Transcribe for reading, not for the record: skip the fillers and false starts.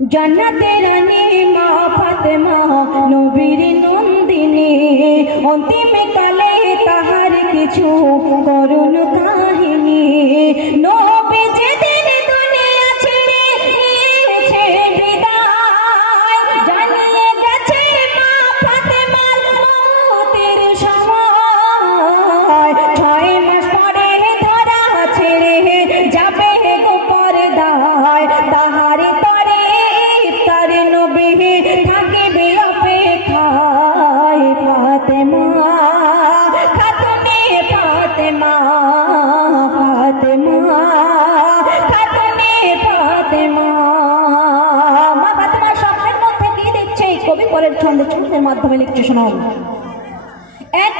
জান্নাতের রানী মা ফাতেমা নবীর নন্দিনী, অন্তিম কালে তাহার কিছু করুণ কাহিনী। নবী যেদিন দুনিয়া ছেড়ে নিয়েছে বিদায়, জানিয়ে গেছে মা ফাতেমার মওতের সময়। 6 মাস পরে ধরা ছেড়ে যাবে গো পরদায়, তাহার তরে তার নবী থাকিবে অপেক্ষায়। ফাতেমা খাতুনে ফাতেমা, ফাতেমা খাতুনে ফাতেমা। মা ফাতেমার স্বপ্নের মধ্যে কি দেখছে এই কবি পরের ছন্দের মাধ্যমে লিখছে শোনান। এক